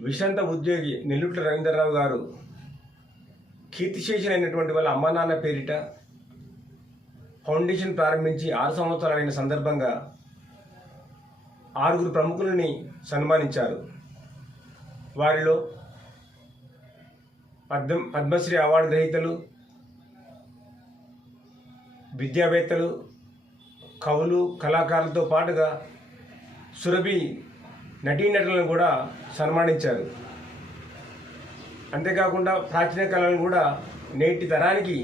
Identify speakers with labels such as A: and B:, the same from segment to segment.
A: విశ్రాంత ఉద్యోగి నెల్లుట్ల రవీంద్రరావు గారు కీర్తిశేషులైనటువంటి వాళ్ళ అమ్మా నాన్న పేరిట ఫౌండేషన్ ప్రారంభించి ఆరు సంవత్సరాలైన సందర్భంగా ఆరుగురు ప్రముఖులని సన్మానించారు. వారిలో పద్మ పద్మశ్రీ అవార్డు గ్రహీతలు విద్యావేత్తలు కవులు కళాకారులతో పాటుగా సురభి నటీనటులను కూడా సన్మానించారు. అంతేకాకుండా ప్రాచీన కళలను కూడా నేటి తరానికి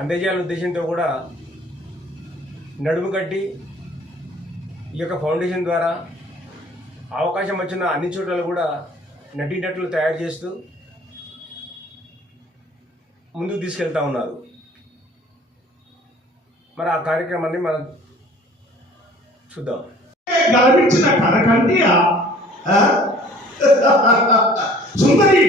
A: అందజేయాలనే ఉద్దేశంతో కూడా నడుము కట్టి ఈ యొక్క ఫౌండేషన్ ద్వారా అవకాశం వచ్చిన అన్ని చోట్ల కూడా నటీనటులు తయారు చేస్తూ ముందుకు తీసుకెళ్తా ఉన్నారు. మరి ఆ కార్యక్రమాన్ని మనం చూద్దాం.
B: గలపించిన కనకంటి సుందరి.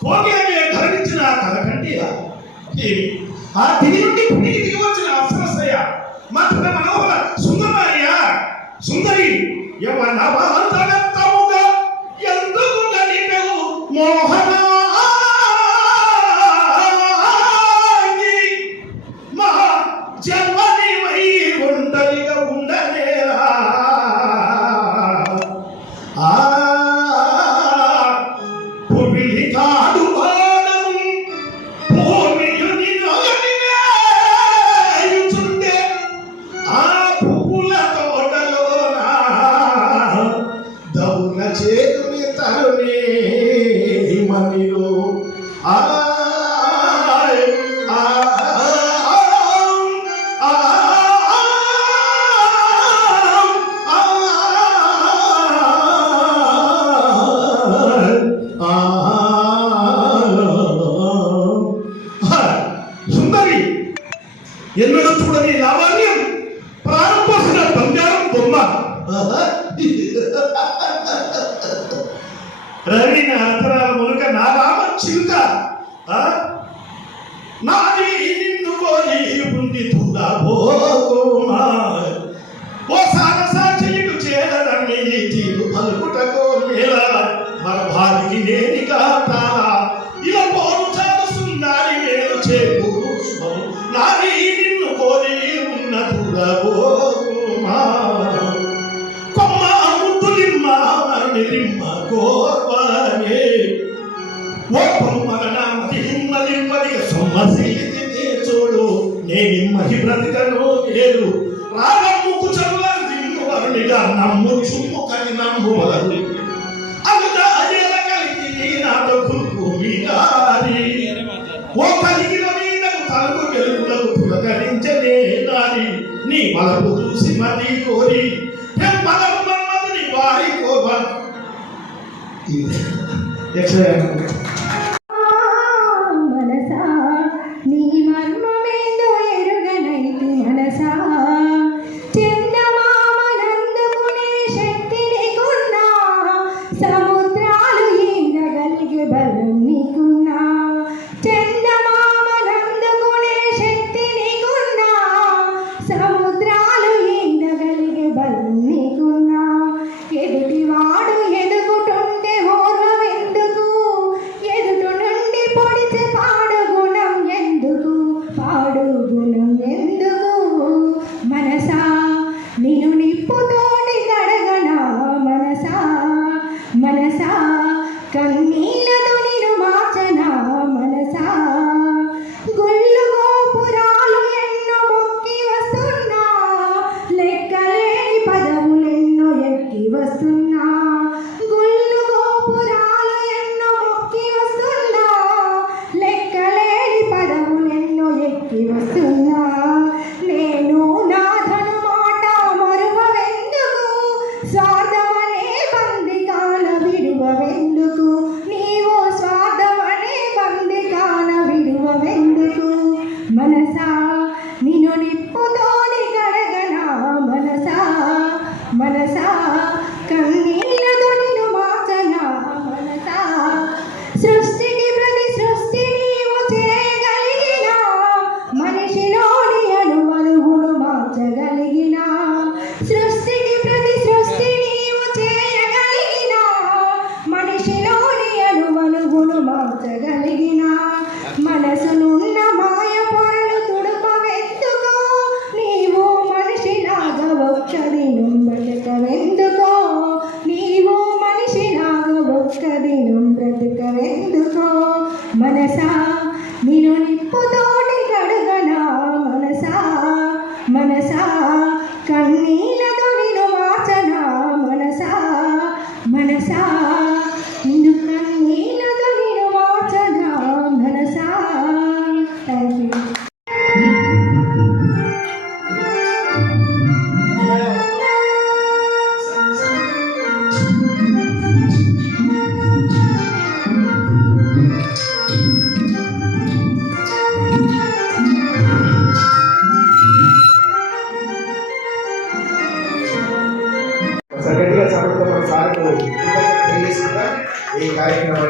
B: కోకిలమే ధరించిన కనకంటి ఆ దిగి నుండి పుణికి తిరిగి వచ్చిన అప్సరసయ్య తన మనోహర సుందరయ్య సుందరి యవనవంతగత్తముగా ఎందుకు గడిపెవు మోహనా దౌన చేతుని తరుణే మనిలో ఆ సుందరి ఎన్నడూ చూడని లావాణ్యం ప్రారంభ బంగారం బొమ్మ. రవి నా అర్థరాల మునుక నా రామ చిలుక. నాది నిన్ను కోరి ఉంది తుదా భోగుమా ఓ సారసా చెయ్యకు చేరదన్ని తీరు పలుకు మరునిలిమ్మ కోర్వనే ఒప్పమ్మగనామతి హిమ్మలిమ్మలిగ సొమ్మసిలితి చూడు నేనిమ్మహి బ్రతికను లేరు రాగమ్ముకు చల్ల నిన్ను వరునిగా నమ్ము చుమ్ము కని నమ్ము వలరు అలుగా కలిగి నీ నాతో కురుకు మీనారి ఓ కలిగిన నీడకు తలుపు వెలుగులకు పులకరించనే నారి. నీ బలపు చూసి మరీ కోరి. బలపు మన్మధుని వారి కోబ యక్షగానం
C: మనసా Caminho. మనసునున్న మాయ పొరలు తుడపవెందుకో? నీవు మనిషిలాగా ఒక్కది బ్రతకవెందుకో నీవు మనిషిలాగా ఒక్కది బ్రతకవెందుకో మనసా నేను నిప్పుతోటి కడుగనా? మనసా మనసా
D: కన్ను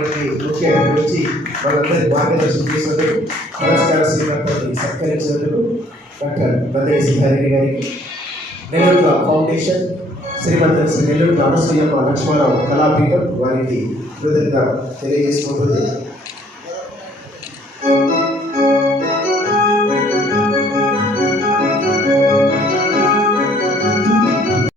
D: కార్యక్రమానికి ముఖ్య గురించి వాళ్ళందరి మార్గదర్శనం చేసినందుకు నమస్కార శ్రీకాంతాన్ని సత్కరించినందుకు డాక్టర్ బద్దె సింహారెడ్డి గారికి నెల్లూరు ఫౌండేషన్ శ్రీమంత శ్రీ నెల్లూరు అనసూయమ్మ లక్ష్మారావు కళాపీఠం వారికి కృతజ్ఞత తెలియజేసుకుంటుంది.